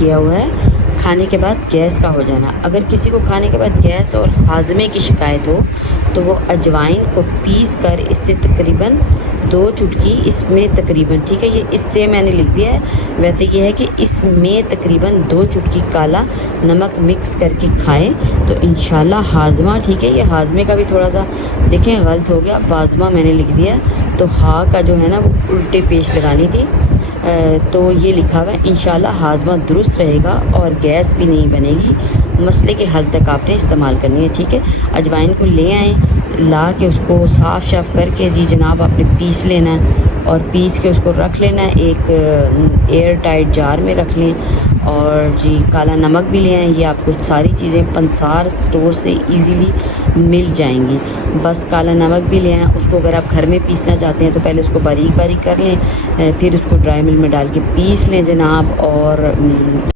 किया हुआ है खाने के बाद गैस का हो जाना। अगर किसी को खाने के बाद गैस और हाजमे की शिकायत हो तो वो अजवाइन को पीस कर इससे तकरीबन 2 चुटकी इसमें तकरीबन, ठीक है, ये इससे मैंने लिख दिया है, वैसे ये है कि इसमें तकरीबन 2 चुटकी काला नमक मिक्स करके खाएं तो इंशाल्लाह हाजमा, ठीक है, ये हाजमे का भी थोड़ा सा देखें गलत हो गया, बाजमा मैंने लिख दिया, तो हा का जो है ना वो उल्टे पेश लगानी थी। तो ये लिखा हुआ है इंशाल्लाह हाजमा दुरुस्त रहेगा और गैस भी नहीं बनेगी। मसले के हल तक आपने इस्तेमाल करनी है, ठीक है। अजवाइन को ले आएँ, ला के उसको साफ़ शाफ करके जी जनाब आपने पीस लेना है और पीस के उसको रख लेना है, एक एयर टाइट जार में रख लें। और जी काला नमक भी ले आएँ, ये आपको सारी चीज़ें पंसार स्टोर से इजीली मिल जाएंगी। बस काला नमक भी ले आएँ, उसको अगर आप घर में पीसना चाहते हैं तो पहले उसको बारीक बारीक कर लें, फिर उसको ड्राई मिल में डाल के पीस लें जनाब। और